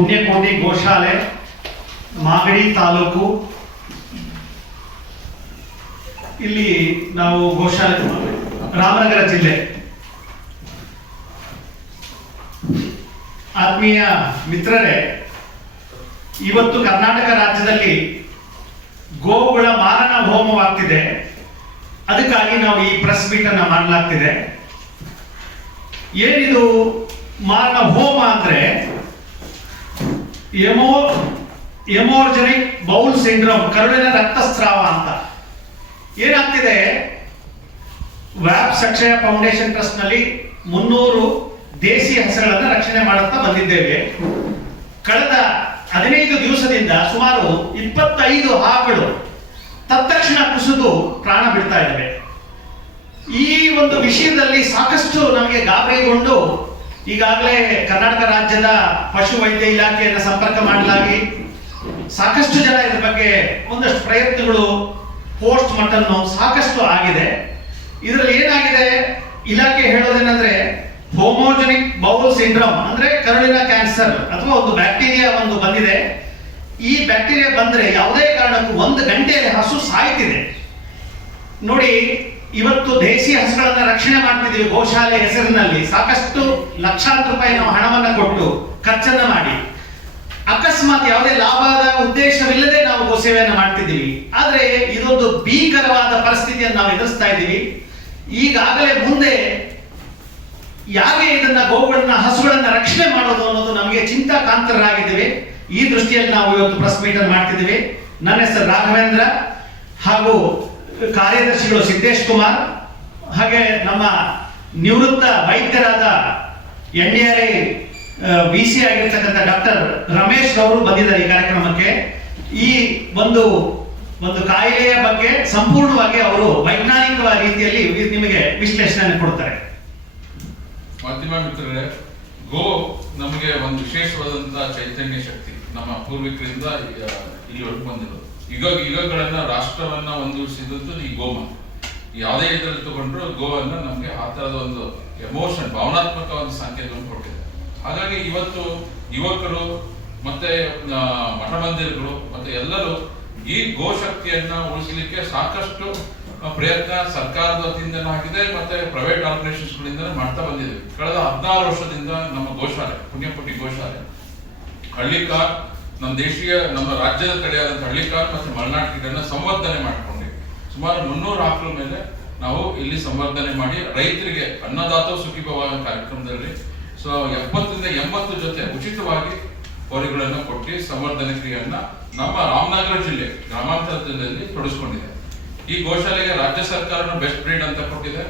ಪುಣ್ಯಕೋಟಿ ಗೋಶಾಲೆ, ಮಾಗಡಿ ತಾಲೂಕು. ಇಲ್ಲಿ ನಾವು ಗೋಶಾಲೆ ರಾಮನಗರ ಜಿಲ್ಲೆ. ಆತ್ಮೀಯ ಮಿತ್ರರೇ, ಇವತ್ತು ಕರ್ನಾಟಕ ರಾಜ್ಯದಲ್ಲಿ ಗೋವುಗಳ ಮಾರಣ ಹೋಮವಾಗ್ತಿದೆ. ಅದಕ್ಕಾಗಿ ನಾವು ಈ ಪ್ರೆಸ್ ಮೀಟ್ ಅನ್ನ ಮಾಡಲಾಗ್ತಿದೆ. ಏನಿದು ಮಾರಣ ಹೋಮ ಅಂದ್ರೆ ಎಮೋ ಎಮೋರ್ಜನಿಕ್ ಬೌಲ್ ಸಿಂಡ್ರೋಮ್, ಕರುಳಿನ ರಕ್ತಸ್ರಾವ ಅಂತ. ಏನಾಗ್ತಿದೆ? ವ್ಯಾಪ್ ಸಕ್ಷಯ ಫೌಂಡೇಶನ್ ಟ್ರಸ್ಟ್ನಲ್ಲಿ ಮುನ್ನೂರು ದೇಸಿ ಹೆಸರುಗಳನ್ನು ರಕ್ಷಣೆ ಮಾಡುತ್ತಾ ಬಂದಿದ್ದೇವೆ. ಕಳೆದ ಹದಿನೈದು ದಿವಸದಿಂದ ಸುಮಾರು ಇಪ್ಪತ್ತೈದು ಹಾಗಳು ತತ್ಕ್ಷಣ ಕುಸಿದು ಪ್ರಾಣ ಬಿಡ್ತಾ ಇದ್ದಾವೆ. ಈ ಒಂದು ವಿಷಯದಲ್ಲಿ ಸಾಕಷ್ಟು ನಮಗೆ ಗಾಬರಿಗೊಂಡು ಈಗಾಗಲೇ ಕರ್ನಾಟಕ ರಾಜ್ಯದ ಪಶು ವೈದ್ಯ ಇಲಾಖೆಯನ್ನು ಸಂಪರ್ಕ ಮಾಡಲಾಗಿ ಸಾಕಷ್ಟು ಜನ ಇದ್ರ ಬಗ್ಗೆ ಒಂದಷ್ಟು ಪ್ರಯತ್ನಗಳು ಪೋಸ್ಟ್ ಮಟನ್ನು ಸಾಕಷ್ಟು ಆಗಿದೆ. ಇದರಲ್ಲಿ ಏನಾಗಿದೆ? ಇಲಾಖೆ ಹೇಳೋದೇನಂದ್ರೆ ಹೋಮೋಜನಿಕ್ ಬೌಲ್ ಸಿಂಡ್ರೋಮ್ ಅಂದ್ರೆ ಕರುಳಿನ ಕ್ಯಾನ್ಸರ್ ಅಥವಾ ಒಂದು ಬ್ಯಾಕ್ಟೀರಿಯಾ ಒಂದು ಬಂದಿದೆ. ಈ ಬ್ಯಾಕ್ಟೀರಿಯಾ ಬಂದ್ರೆ ಯಾವುದೇ ಕಾರಣಕ್ಕೂ ಒಂದು ಗಂಟೆಯಲ್ಲಿ ಹಸು ಸಾಯ್ತಿದೆ. ನೋಡಿ ಇವತ್ತು ದೇಸಿ ಹಸುಗಳನ್ನ ರಕ್ಷಣೆ ಮಾಡ್ತಿದ್ದೀವಿ ಗೋಶಾಲೆ ಹೆಸರಿನಲ್ಲಿ. ಸಾಕಷ್ಟು ಲಕ್ಷಾಂತರ ರೂಪಾಯಿ ನಾವು ಹಣವನ್ನ ಕೊಟ್ಟು ಖರ್ಚನ್ನ ಮಾಡಿ. ಅಕಸ್ಮಾತ್ ಯಾವುದೇ ಲಾಭದ ಉದ್ದೇಶವಿಲ್ಲದೆ ನಾವು ಗೋಸೇವೆಯನ್ನು ಮಾಡ್ತಿದ್ದೀವಿ. ಆದ್ರೆ ಇದೊಂದು ಭೀಕರವಾದ ಪರಿಸ್ಥಿತಿಯನ್ನು ನಾವು ಎದುರಿಸ್ತಾ ಇದ್ದೀವಿ. ಈಗಾಗಲೇ ಮುಂದೆ ಯಾಕೆ ಇದನ್ನ ಗೋವುಗಳನ್ನ ಹಸುಗಳನ್ನ ರಕ್ಷಣೆ ಮಾಡೋದು ಅನ್ನೋದು ನಮಗೆ ಚಿಂತಾಕಾಂತರಾಗಿದ್ದೀವಿ. ಈ ದೃಷ್ಟಿಯಲ್ಲಿ ನಾವು ಇವತ್ತು ಪ್ರೆಸ್ ಮೀಟ್ ಅನ್ನು ಮಾಡ್ತಿದ್ದೀವಿ. ನನ್ನ ಹೆಸರು ರಾಘವೇಂದ್ರ ಹಾಗೂ ಕಾರ್ಯದರ್ಶಿಗಳು ಸಿದ್ದೇಶ್ ಕುಮಾರ್ ಹಾಗೆ ನಮ್ಮ ನಿವೃತ್ತ ವೈದ್ಯರಾದ N D R I B C ಆಗಿರ್ತಕ್ಕಂಥ ಡಾಕ್ಟರ್ ರಮೇಶ್ ಅವರು ಬಂದಿದ್ದಾರೆ ಈ ಕಾರ್ಯಕ್ರಮಕ್ಕೆ. ಈ ಒಂದು ಒಂದು ಕಾಯಿಲೆಯ ಬಗ್ಗೆ ಸಂಪೂರ್ಣವಾಗಿ ಅವರು ವೈಜ್ಞಾನಿಕ ರೀತಿಯಲ್ಲಿ ನಿಮಗೆ ವಿಶ್ಲೇಷಣೆ ಕೊಡ್ತಾರೆ. ಮಿತ್ರರೇ, ಗೋ ನಮಗೆ ಒಂದು ವಿಶೇಷವಾದಂತಹ ಚೈತನ್ಯ ಶಕ್ತಿ ನಮ್ಮ ಪೂರ್ವಿಕರಿಂದ ಇಲ್ಲಿವರೆಗೂ ಬಂದಿರೋದು. ಯುಗ ಯುಗಗಳನ್ನ ರಾಷ್ಟ್ರವನ್ನ ಒಂದುಸಿದಂತೂ ಈ ಗೋವಾ ಯಾವುದೇ ಇದರಲ್ಲಿ ತಗೊಂಡ್ರು ಗೋವನ್ನ ನಮಗೆ ಆ ತರದ ಒಂದು ಎಮೋಷನ್ ಭಾವನಾತ್ಮಕ ಒಂದು ಸಂಕೇತವನ್ನು ಕೊಟ್ಟಿದೆ. ಹಾಗಾಗಿ ಇವತ್ತು ಯುವಕರು ಮತ್ತೆ ಮಠ ಮಂದಿರಗಳು ಮತ್ತೆ ಎಲ್ಲರೂ ಈ ಗೋಶಕ್ತಿಯನ್ನ ಉಳಿಸಲಿಕ್ಕೆ ಸಾಕಷ್ಟು ಪ್ರಯತ್ನ ಸರ್ಕಾರದ ವತಿಯಿಂದ ಆಗಿದೆ, ಮತ್ತೆ ಪ್ರೈವೇಟ್ ಆರ್ಗನೈಸೇಷನ್ಗಳಿಂದ ಮಾಡ್ತಾ ಬಂದಿದೆ. ಕಳೆದ ಹದಿನಾರು ವರ್ಷದಿಂದ ನಮ್ಮ ಗೋಶಾಲೆ, ಪುಣ್ಯಪುಟ್ಟಿ ಗೋಶಾಲೆ, ಹಳ್ಳಿಕಾರ್ ನಮ್ಮ ದೇಶೀಯ, ನಮ್ಮ ರಾಜ್ಯದ ಕಡೆಯಾದಂಥ ಹಳ್ಳಿಕಾರ್ ಮತ್ತು ಮಲೆನಾಡು ಗಿಡನ್ನ ಸಂವರ್ಧನೆ ಮಾಡಿಕೊಂಡಿವಿ ಸುಮಾರು ಮುನ್ನೂರು ಆಕಳ ಮೇಲೆ ನಾವು ಇಲ್ಲಿ ಸಂವರ್ಧನೆ ಮಾಡಿ ರೈತರಿಗೆ ಅನ್ನದಾತ ಸುಖಿಭವಾದ ಕಾರ್ಯಕ್ರಮದಲ್ಲಿ ಸೊ, ಎಪ್ಪತ್ತರಿಂದ ಎಂಬತ್ತು ಜೊತೆ ಉಚಿತವಾಗಿ ಕೋರಿಗಳನ್ನು ಕೊಟ್ಟು ಸಂವರ್ಧನೆ ಕ್ರಿಯೆಯನ್ನ ನಮ್ಮ ರಾಮನಗರ ಜಿಲ್ಲೆ, ಗ್ರಾಮಾಂತರ ಜಿಲ್ಲೆಯಲ್ಲಿ ತೊಡಗಿಸ್ಕೊಂಡಿದೆ ಈ ಗೋಶಾಲೆಗೆ ರಾಜ್ಯ ಸರ್ಕಾರನು ಬೆಸ್ಟ್ ಬ್ರೀಡ್ ಅಂತ ಕೊಟ್ಟಿದೆ.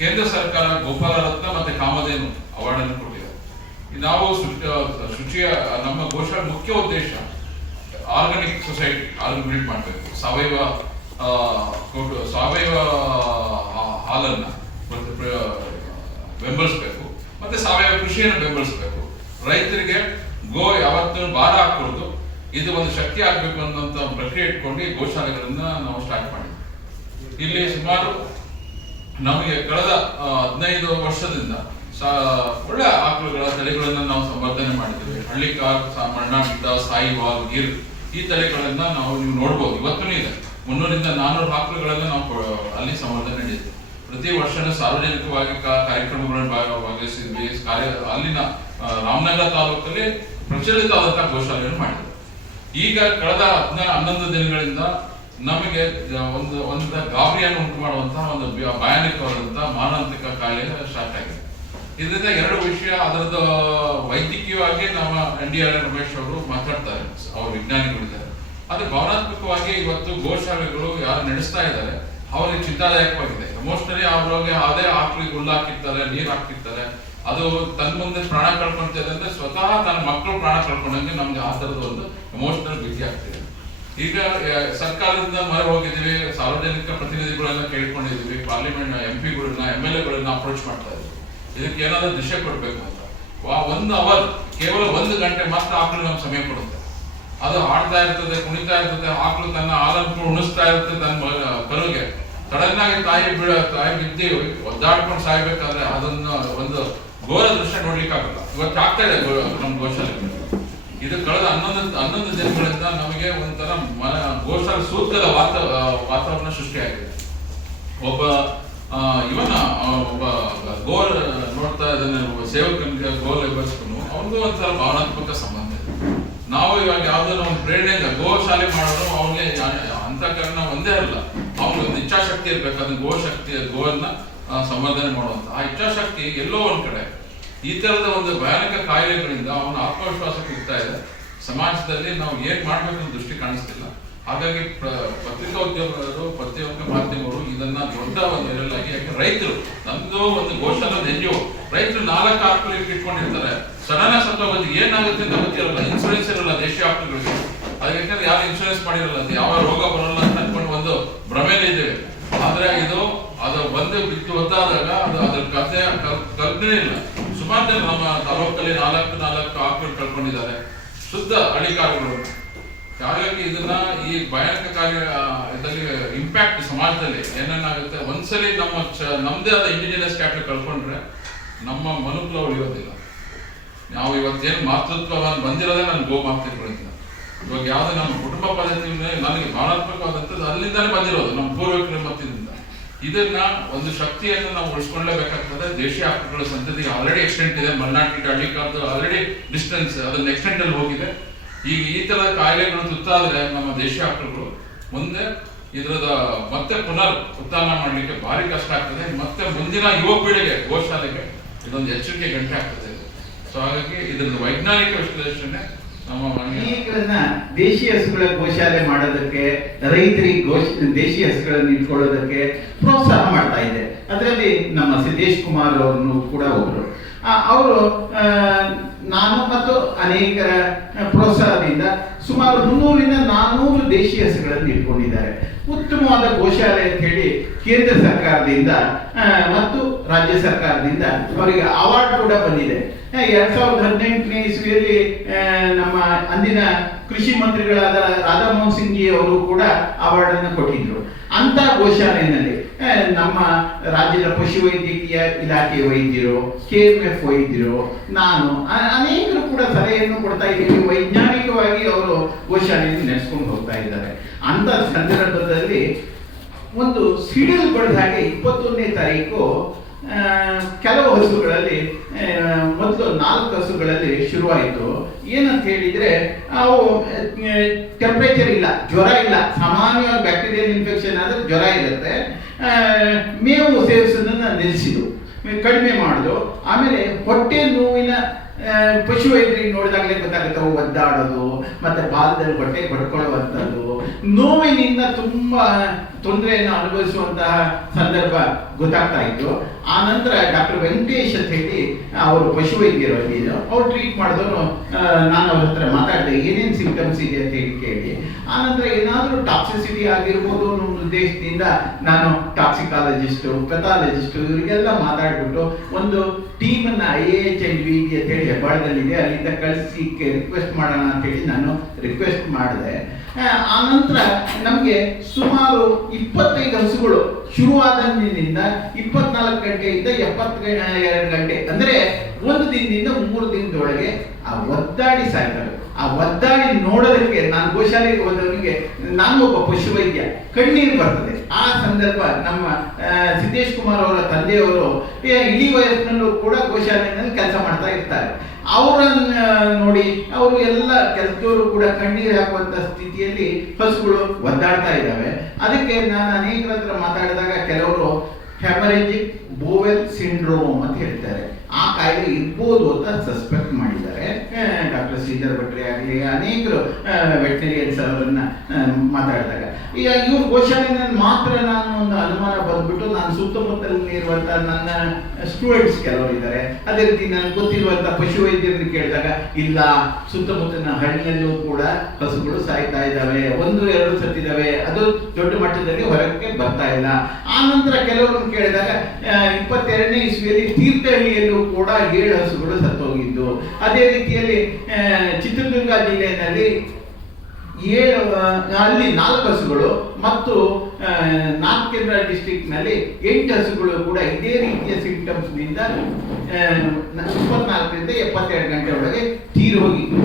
ಕೇಂದ್ರ ಸರ್ಕಾರ ಗೋಪಾಲ ರತ್ನ ಮತ್ತೆ ಕಾಮಧೇನು ಅವಾರ್ಡ್ ಅನ್ನು ಕೊಟ್ಟಿದೆ. ನಾವು ಶುಚಿಯ ನಮ್ಮ ಘೋಷ ಮುಖ್ಯ ಉದ್ದೇಶ ಆರ್ಗಾನಿಕ್ ಸೊಸೈಟಿ ಆರ್ಗನೈಟ್ ಮಾಡಬೇಕು ಸಾವಯವ ಸಾವಯವ ಹಾಲನ್ನ ಬೆಂಬಲಿಸಬೇಕು. ಮತ್ತೆ ಸಾವಯವ ಕೃಷಿಯನ್ನು ಬೆಂಬಲಿಸಬೇಕು. ರೈತರಿಗೆ ಗೋ, ಯಾವತ್ತೂ ಭಾರ ಹಾಕ್ಬಾರ್ದು ಇದು ಒಂದು ಶಕ್ತಿ ಆಗಬೇಕು ಅನ್ನೋಂಥ ಪ್ರಕ್ರಿಯೆ ಇಟ್ಕೊಂಡು ಈ ಗೋಶಾಲೆಗಳನ್ನ ನಾವು ಸ್ಟಾರ್ಟ್ ಮಾಡಿದ್ವಿ. ಇಲ್ಲಿ ಸುಮಾರು ನಮಗೆ ಕಳೆದ ಹದಿನೈದು ವರ್ಷದಿಂದ ಒಳ್ಳೆ ಆಕಳುಗಳ ತಲೆಗಳನ್ನ ನಾವು ಸಂವರ್ಧನೆ ಮಾಡಿದ್ದೇವೆ. ಹಳ್ಳಿಕಾರ್ ಮಣ್ಣಾಗಿದ್ದ ಸಾಯಿವಾಲ್ ಗಿರ್, ಈ ತಲೆಗಳನ್ನ ನಾವು ನೀವು ನೋಡ್ಬೋದು. ಇವತ್ತೂ ಇದೆ. ಮುನ್ನೂರಿಂದ ನಾನೂರು ಆಕಳುಗಳನ್ನ ನಾವು ಅಲ್ಲಿ ಸಂವರ್ಧನೆ ನಡೆಯುತ್ತೆ ಪ್ರತಿ ವರ್ಷನೂ ಸಾರ್ವಜನಿಕವಾಗಿ ಕಾರ್ಯಕ್ರಮಗಳನ್ನು ಭಾಗ- ಭಾಗವಹಿಸಿದ್ವಿ. ಕಾರ್ಯ, ಅಲ್ಲಿನ ರಾಮನಗರ ತಾಲೂಕಲ್ಲಿ ಪ್ರಚಲಿತವಾದಂತಹ ಗೋಶಾಲೆಯನ್ನು ಮಾಡಿದ್ವಿ ಈಗ ಕಳೆದ ಹದಿನ, ಹನ್ನೊಂದು ದಿನಗಳಿಂದ ನಮಗೆ ಒಂದು ಒಂದು ಗಾಬರಿಯನ್ನು ಉಂಟು ಮಾಡುವಂತಹ ಒಂದು ಭಯ- ಭಯಾನಕವಾದಂತಹ ಮಾರಣಾಂತಿಕ ಕಾಯಿಲೆ ಸ್ಟಾರ್ಟ್ ಆಗಿದೆ. ಇದರಿಂದ ಎರಡು ವಿಷಯ, ಅದರದ್ದು ವೈದ್ಯಕೀಯವಾಗಿ ನಮ್ಮ ಎನ್ ಡಿ ಆರ್ ರಮೇಶ್ ಅವರು ಮಾತಾಡ್ತಾರೆ, ಅವ್ರ ವಿಜ್ಞಾನಿಗಳಿದ್ದಾರೆ. ಆದ್ರೆ ಭಾವನಾತ್ಮಕವಾಗಿ ಇವತ್ತು ಗೋಶಾಲೆಗಳು ಯಾರು ನಡೆಸ್ತಾ ಇದ್ದಾರೆ, ಅವರಿಗೆ ಚಿಂತಾದಾಯಕವಾಗಿದೆ. ಎಮೋಷನಲಿ ಅವ್ರಿಗೆ ಅದೇ ಆಕಳಿಗೆ ಹಾಕಿರ್ತಾರೆ, ನೀರು ಹಾಕಿರ್ತಾರೆ ಅದು ತನ್ನ ಮುಂದೆ ಪ್ರಾಣ ಕಳ್ಕೊಳ್ತಿದೆ ಅಂದ್ರೆ ಸ್ವತಃ ತನ್ನ ಮಕ್ಕಳು ಪ್ರಾಣ ಕಳ್ಕೊಂಡಂಗೆ ನಮ್ಗೆ ಆ ತರದ ಒಂದು ಎಮೋಷನಲ್ ಬಿಸಿ ಆಗ್ತಿದೆ. ಈಗ ಸರ್ಕಾರದಿಂದ ಮೊರೆ ಹೋಗಿದ್ದೀವಿ, ಸಾರ್ವಜನಿಕ ಪ್ರತಿನಿಧಿಗಳನ್ನ ಕೇಳ್ಕೊಂಡಿದ್ದೀವಿ ಪಾರ್ಲಿಮೆಂಟ್ ಎಂ ಪಿಗಳನ್ನ ಎಂ ಎಲ್ ಎಗಳನ್ನ ಅಪ್ರೋಚ್ ಮಾಡ್ತಾ ಇದ್ದೀವಿ. ಇದಕ್ಕೆ ಏನಾದರೂ ದಿಶೆ ಕೊಡಬೇಕು ಅಂತ. ವಾ- ಒಂದು ಅವರ್ ಕೇವಲ ಒಂದು ಗಂಟೆ ಮಾತ್ರ ಆಕಳು ನಮ್ಗೆ ಸಮಯ ಕೊಡುತ್ತೆ. ಅದು ಆಡ್ತಾ ಇರ್ತದೆ ಕುಣಿತಾ ಇರ್ತದೆ ಆಕಳು ತನ್ನ ಹಾಲನ್ನು ಉಣಿಸ್ತಾ ಇರುತ್ತೆ ತನ್ನ ಕರುಗೆ ಸಡನ್ ಆಗಿ ತಾಯಿ ಬೀಳ ತಾಯಿ ಬಿದ್ದಿ ಒದ್ದಾಡ್ಕೊಂಡು ಸಾಯ್ಬೇಕಾದ್ರೆ ಅದನ್ನ ಒಂದು ಘೋರ ದೃಶ್ಯ ನೋಡ್ಲಿಕ್ಕೆ ಆಗಲ್ಲ ಇವತ್ತು ಆಗ್ತಾ ಇದೆ ನಮ್ಮ ಗೋಶಾಲೆ ಇದು ಕಳೆದ ಹನ್ನೊಂದು ಹನ್ನೊಂದು ದಿನಗಳಿಂದ ನಮಗೆ ಒಂಥರ ಗೋಶಾಲೆ ಸೂಕ್ತದ ವಾತ ವಾತಾವರಣ ಸೃಷ್ಟಿಯಾಗಿದೆ. ಒಬ್ಬ ಆ, ಇವನ ಆ, ಒಬ್ಬ ಗೋಲ್ ನೋಡ್ತಾ ಇದನ್ನ ಸೇವಕನಿಗೆ ಗೋಲ್ ಎಬ್ಬರಿಸ್ಕೊಂಡು ಅವನಿಗೂ ಒಂಥರ ಭಾವನಾತ್ಮಕ ಸಂಬಂಧ ಇದೆ. ನಾವು ಇವಾಗ ಯಾವ್ದೋ ಒಂದು ಪ್ರೇರಣೆಯಿಂದ ಗೋಶಾಲೆ ಮಾಡೋದು ಅವನಿಗೆ ಅಂತಃಕರಣ ಒಂದೇ ಅಲ್ಲ. ಅವನಿಗೆ ಒಂದು ಇಚ್ಛಾಶಕ್ತಿ ಇರ್ಬೇಕು ಅದನ್ನ ಗೋಶಕ್ತಿ ಗೋವನ್ನ ಆ, ಸಂವರ್ಧನೆ ಮಾಡುವಂತ. ಆ ಇಚ್ಛಾಶಕ್ತಿ ಎಲ್ಲೋ ಒಂದ್ ಕಡೆ. ಈ ತರದ ಒಂದು ಭಯಾನಕ ಕಾಯಿಲೆಗಳಿಂದ ಅವನ ಆತ್ಮವಿಶ್ವಾಸ ಸಿಗ್ತಾ ಇದೆ. ಸಮಾಜದಲ್ಲಿ ನಾವು ಏನ್ ಮಾಡ್ಬೇಕು ದೃಷ್ಟಿ ಕಾಣಿಸ್ತಿಲ್ಲ. ಹಾಗಾಗಿ ಪತ್ರಿಕೋದ್ಯಮದವರು ಪ್ರತಿಯೊಬ್ಬ ಮಾಧ್ಯಮಗಳು ಇದನ್ನ ದೊಡ್ಡ ಒಂದು ಇದರಲ್ಲಾಗಿ ಯಾಕೆ ರೈತರು, ನಮ್ದು ಒಂದು ಘೋಷಣೆ ಎನ್ಜಿಒ. ರೈತರು ನಾಲ್ಕು ಆಪ್ಗಳಿಗೆ ಇಟ್ಕೊಂಡಿರ್ತಾರೆ. ಸಡನ್ ಬಂದು ಏನಾಗುತ್ತೆ ಅಂತ ಗೊತ್ತಿರಲ್ಲ. ಇನ್ಸೂರೆನ್ಸ್ ಇರಲ್ಲ ದೇಶೀಯ ಆಪ್ಗಳಿಗೆ. ಅದು ಯಾಕಂದ್ರೆ ಯಾರು ಇನ್ಸೂರೆನ್ಸ್ ಮಾಡಿರಲ್ಲ ಯಾವ ರೋಗ ಬರಲ್ಲ ಅಂತ ಅನ್ಕೊಂಡು ಒಂದು ಭ್ರಮೆಯಲ್ಲಿ ಇದ್ದೇವೆ. ಆದ್ರೆ ಇದು, ಅದು ಬಂದು ಬಿತ್ತು ಹೊತ್ತಾದಾಗ ಅದು ಅದ್ರ ಕಥೆ, ಕಲ್- ಕಲ್ಪನೆ ಇಲ್ಲ. ಸುಮಾರು ಜನ ನಮ್ಮ ತಾಲೂಕಲ್ಲಿ ನಾಲ್ಕು ನಾಲ್ಕು ಆಪ್ಗಳು ಕಳ್ಕೊಂಡಿದ್ದಾರೆ. ಶುದ್ಧ ಹಳ್ಳಿಕಾರುಗಳು ಹಾಗಾಗಿ ಇದನ್ನ ಈ ಭಯಾನಕ ಕಾರ್ಯ ಇದರಲ್ಲಿ ಇಂಪ್ಯಾಕ್ಟ್ ಸಮಾಜದಲ್ಲಿ ಏನೇನಾಗುತ್ತೆ ಒಂದ್ಸಲಿ ನಮ್ಮ ನಮ್ದೇ ಆದ ಇಂಡಿಜಿನಿಯಸ್ ಕ್ಯಾಪಿಟಲ್ ಕಳ್ಕೊಂಡ್ರೆ ನಮ್ಮ ಮನುಕುಲ ಉಳಿಯೋದಿಲ್ಲ. ನಾವು ಇವತ್ತೇನು ಮಾತೃತ್ವ ಬಂದಿರೋದೇ ನಾನು ಗೋ ಮಾತೃಗಳಿಂದ ಇವಾಗ ಯಾವುದೇ ನಮ್ಮ ಕುಟುಂಬ ಪದ್ಧತಿ ನನಗೆ ಭಾವನಾತ್ಮಕವಾದಂಥದ್ದು ಅಲ್ಲಿಂದಾನೇ ಬಂದಿರೋದು, ನಮ್ಮ ಪೂರ್ವಿಕರ ಮತ್ತಿನಿಂದ. ಇದನ್ನ ಒಂದು ಶಕ್ತಿಯನ್ನು ನಾವು ಉಳಿಸ್ಕೊಳ್ಳೇಬೇಕಾಗ್ತದೆ. ದೇಶೀಯ ಹಕ್ಕುಗಳ ಸಂತತಿ ಆಲ್ರೆಡಿ ಎಕ್ಸ್ಟೆಂಟ್ ಇದೆ. ಮಲ್ನಾಡ್ ಹಳ್ಳಿಕಾರ್ದು ಆಲ್ರೆಡಿ ಡಿಸ್ಟೆನ್ಸ್ ಅದನ್ನ ಎಕ್ಸ್ಟೆಂಟ್ ಅಲ್ಲಿ ಹೋಗಿದೆ. ಈಗ ಈ ತರ ಕಾಯಿಲೆಗಳು ತುತ್ತಾದ್ರೆ ನಮ್ಮ ದೇಶ ಹಕ್ಕುಗಳು ಮುಂದೆ ಇದ್ರದ ಮತ್ತೆ ಪುನರ್ ಉತ್ಥಾನ ಮಾಡಲಿಕ್ಕೆ ಭಾರಿ ಕಷ್ಟ ಆಗ್ತದೆ. ಮತ್ತೆ ಮುಂದಿನ ಯುವ ಪೀಳಿಗೆ ಗೋಶಾಲೆಗೆ ಇದೊಂದು ಎಚ್ಚರಿಕೆ ಗಂಟೆ ಆಗ್ತದೆ. ಸೊ ಹಾಗಾಗಿ ಇದ್ರದ್ದು ವೈಜ್ಞಾನಿಕ ವಿಶ್ಲೇಷಣೆ ಅನೇಕರನ್ನ ದೇಶೀಯ ಹಸುಗಳ ಗೋಶಾಲೆ ಮಾಡೋದಕ್ಕೆ, ರೈತರಿಗೆ ಗೋಶ್ ದೇಶೀಯ ಹಸುಗಳನ್ನು ಇಟ್ಕೊಳ್ಳೋದಕ್ಕೆ ಪ್ರೋತ್ಸಾಹ ಮಾಡ್ತಾ ಇದೆ. ಅದರಲ್ಲಿ ನಮ್ಮ ಸಿದ್ದೇಶ್ ಕುಮಾರ್ ಅವ್ರನ್ನು ಕೂಡ ಒಬ್ರು. ಅವರು ನಾನು ಮತ್ತು ಅನೇಕರ ಪ್ರೋತ್ಸಾಹದಿಂದ ಸುಮಾರು ಮುನ್ನೂರಿಂದ ನಾನೂರು ದೇಶೀಯ ಹಸುಗಳನ್ನು ಇಟ್ಕೊಂಡಿದ್ದಾರೆ. ಉತ್ತಮವಾದ ಗೋಶಾಲೆ ಅಂತ ಹೇಳಿ ಕೇಂದ್ರ ಸರ್ಕಾರದಿಂದ ಮತ್ತು ರಾಜ್ಯ ಸರ್ಕಾರದಿಂದ ಅವರಿಗೆ ಅವಾರ್ಡ್ ಕೂಡ ಬಂದಿದೆ. ಎರಡ್ ಸಾವಿರದ ಹದಿನೆಂಟನೇ ಇಸ್ವಿಯಲ್ಲಿ ನಮ್ಮ ಅಂದಿನ ಕೃಷಿ ಮಂತ್ರಿಗಳಾದ ರಾಧಾಮೋಹನ್ ಸಿಂಗ್ ಅವರು ಕೂಡ ಅವಾರ್ಡ್ ಅನ್ನು ಕೊಟ್ಟಿದ್ರು. ಅಂತ ಗೋಶಾಲೆಯಲ್ಲಿ ನಮ್ಮ ರಾಜ್ಯದ ಪಶುವೈದ್ಯಕೀಯ ಇಲಾಖೆ ವೈದ್ಯರು, ಕೆ ಎಂ ಎಫ್ ವೈದ್ಯರು, ನಾನು ಅನೇಕರು ಕೂಡ ಸಲಹೆಯನ್ನು ಕೊಡ್ತಾ ಇದ್ದೀವಿ. ವೈಜ್ಞಾನಿಕವಾಗಿ ಅವರು ಗೋಶಾಲೆಯನ್ನು ನಡೆಸ್ಕೊಂಡು ಹೋಗ್ತಾ ಇದ್ದಾರೆ. ಅಂತ ಸಂದರ್ಭದಲ್ಲಿ ಒಂದು ಸಿಡಿಲ್ ಬಡ್ದ ಹಾಗೆ ಇಪ್ಪತ್ತೊಂದನೇ ತಾರೀಕು ಕೆಲವು ಹಸುಗಳಲ್ಲಿ ಮೊದಲು ನಾಲ್ಕು ಹಸುಗಳಲ್ಲಿ ಶುರುವಾಯಿತು. ಏನಂತ ಹೇಳಿದ್ರೆ, ಅವು ಟೆಂಪ್ರೇಚರ್ ಇಲ್ಲ, ಜ್ವರ ಇಲ್ಲ. ಸಾಮಾನ್ಯವಾಗಿ ಬ್ಯಾಕ್ಟೀರಿಯಲ್ ಇನ್ಫೆಕ್ಷನ್ ಆದ್ರೆ ಜ್ವರ ಇರುತ್ತೆ. ಮೇವು ಸೇವಿಸೋದನ್ನು ನಿಲ್ಲಿಸಿದ್ರು ಕಡಿಮೆ ಮಾಡಿದ್ರು ಆಮೇಲೆ ಹೊಟ್ಟೆ ನೋವಿನ ಪಶು ಪಶುವೈದ್ಯರಿಗೆ ನೋಡಿದಾಗಲೇ ಗೊತ್ತಾಗುತ್ತೆ ಒದ್ದಾಡೋದು, ಮತ್ತೆ ಬಾಲದಲ್ಲಿ ಹೊಟ್ಟೆ ಬಡ್ಕೊಳ್ಳುವಂಥದ್ದು ನೋವಿನಿಂದ ತುಂಬಾ ತೊಂದರೆಯನ್ನು ಅನುಭವಿಸುವಂತಹ ಸಂದರ್ಭ ಗೊತ್ತಾಗ್ತಾ ಇತ್ತು. ಆ ನಂತರ ಡಾಕ್ಟರ್ ವೆಂಕಟೇಶ್ ಅಂತ ಹೇಳಿ ಅವರು ಪಶುವೈದ್ಯರು ಅಲ್ಲಿ ಅವ್ರು ಟ್ರೀಟ್ ಮಾಡಿದವರು ನಾನು ಅವ್ರ ಹತ್ರ ಮಾತಾಡಿದೆ, ಏನೇನು ಸಿಂಪ್ಟಮ್ಸ್ ಇದೆ ಅಂತ ಹೇಳಿ ಕೇಳಿ. ಆ ನಂತರ ಏನಾದರೂ ಟಾಕ್ಸಿಸಿಟಿ ಆಗಿರ್ಬೋದು ಅನ್ನೋ ಉದ್ದೇಶದಿಂದ ನಾನು ಟಾಕ್ಸಿಕಾಲಜಿಸ್ಟು ಪೆಥಾಲಜಿಸ್ಟು ಇವರಿಗೆಲ್ಲ ಮಾತಾಡ್ಬಿಟ್ಟು ಒಂದು ಟೀಮನ್ನು I A H I V ಅಂತ ಹೇಳಿ ಹೆಬ್ಬಾಳದಲ್ಲಿದೆ. ಅಲ್ಲಿಂದ ಕಳಿಸಿ ರಿಕ್ವೆಸ್ಟ್ ಮಾಡೋಣ ಅಂತ ಹೇಳಿ ನಾನು ರಿಕ್ವೆಸ್ಟ್ ಮಾಡಿದೆ. ಆ ನಂತರ ನಮಗೆ ಸುಮಾರು ಇಪ್ಪತ್ತೈದು ಹಸುಗಳು ಶುರುವಾದಂದಿನಿಂದ ಇಪ್ಪತ್ನಾಲ್ಕು ಗಂಟೆಯಿಂದ ಎಪ್ಪತ್ತ ಎರಡು ಗಂಟೆ, ಅಂದ್ರೆ ಒಂದು ದಿನದಿಂದ ಮೂರು ದಿನದೊಳಗೆ ಆ ಒದ್ದಾಡಿ ಸಾಯ್ತಾರೆ. ಆ ಒದ್ದಾಡಿ ನೋಡೋದಕ್ಕೆ ನಾನು ಗೋಶಾಲೆಗೆ ಹೋದವನಿಗೆ, ನಾನು ಒಬ್ಬ ಪಶುವೈದ್ಯ, ಕಣ್ಣೀರು ಬರ್ತದೆ. ಆ ಸಂದರ್ಭ ನಮ್ಮ ಸಿದ್ದೇಶ್ ಕುಮಾರ್ ಅವರ ತಂದೆಯವರು ಇಡೀ ವಯಸ್ಸಿನಲ್ಲೂ ಕೂಡ ಗೋಶಾಲೆಯಲ್ಲಿ ಕೆಲಸ ಮಾಡ್ತಾ ಇರ್ತಾರೆ. ಅವರನ್ನ ನೋಡಿ ಅವರು ಎಲ್ಲ ಕೆಲಸದವರು ಕೂಡ ಕಣ್ಣೀರು ಹಾಕುವಂತ ಸ್ಥಿತಿಯಲ್ಲಿ ಹಸುಗಳು ಒದ್ದಾಡ್ತಾ ಇದ್ದಾವೆ. ಅದಕ್ಕೆ ನಾನು ಅನೇಕರ ಹತ್ರ ಮಾತಾಡಿದಾಗ ಕೆಲವರು ಹೆಮರೇಜಿಕ್ ಬೋವೆಲ್ ಸಿಂಡ್ರೋಮ್ ಅಂತ ಹೇಳ್ತಾರೆ. ಆ ಕಾಯಿಲೆ ಇರ್ಬೋದು ಅಂತ ಸಸ್ಪೆಕ್ಟ್ ಮಾಡಿದ್ದಾರೆ. ಡಾಕ್ಟರ್ ಶ್ರೀಧರ್ ಭಟ್ರೆ ಆಗಲಿ, ಅನೇಕರು ವೆಟನರಿಯನ್ಸ್ ಅವರನ್ನ ಮಾತಾಡಿದಾಗ. ಈಗ ಇವ್ರ ಘೋಷಣೆಯನ್ನು ಮಾತ್ರ ನಾನು ಒಂದು ಅನುಮಾನ ಬಂದ್ಬಿಟ್ಟು ನಾನು ಸುತ್ತಮುತ್ತಲಲ್ಲಿ ಇರುವಂತ ನನ್ನ ಸ್ಟೂಡೆಂಟ್ಸ್ ಕೆಲವರು ಇದ್ದಾರೆ. ಅದೇ ರೀತಿ ನನಗೆ ಗೊತ್ತಿರುವಂತ ಪಶುವೈದ್ಯರನ್ನು ಕೇಳಿದಾಗ, ಇಲ್ಲ, ಸುತ್ತಮುತ್ತಲಿನ ಹಳ್ಳಿನಲ್ಲೂ ಕೂಡ ಹಸುಗಳು ಸಾಯ್ತಾ ಇದ್ದಾವೆ, ಒಂದು, ಎರಡು ಸತ್ತಿದ್ದಾವೆ ಅದು ದೊಡ್ಡ ಮಟ್ಟದಲ್ಲಿ ಹೊರಕ್ಕೆ ಬರ್ತಾ ಇಲ್ಲ. ಆ ನಂತರ ಕೆಲವರನ್ನು ಕೇಳಿದಾಗ ಇಪ್ಪತ್ತೆರಡನೇ ಇಸ್ವಿಯಲ್ಲಿ ತೀರ್ಥಹಳ್ಳಿಯಲ್ಲೂ ಕೂಡ ಏಳು ಹಸುಗಳು ಸತ್ತೋಗಿದ್ದು ಅದೇ ರೀತಿಯಲ್ಲಿ ಚಿತ್ರದುರ್ಗ ಜಿಲ್ಲೆಯಲ್ಲಿ ಏಳು ಅಲ್ಲಿ ನಾಲ್ಕು ಹಸುಗಳು ಮತ್ತು ಆ, ನಾರ್ತ್ ಕೇಂದ್ರ ಡಿಸ್ಟ್ರಿಕ್ಟ್ನಲ್ಲಿ ಎಂಟು ಹಸುಗಳು ಕೂಡ ಇದೇ ರೀತಿಯ ಸಿಂಪ್ಟಮ್ಸ್ನಿಂದ ಆ, ಇಪ್ಪತ್ನಾಲ್ಕರಿಂದ ಎಪ್ಪತ್ತೆರಡು ಗಂಟೆ ಒಳಗೆ ತೀರಿ ಹೋಗಿದ್ದು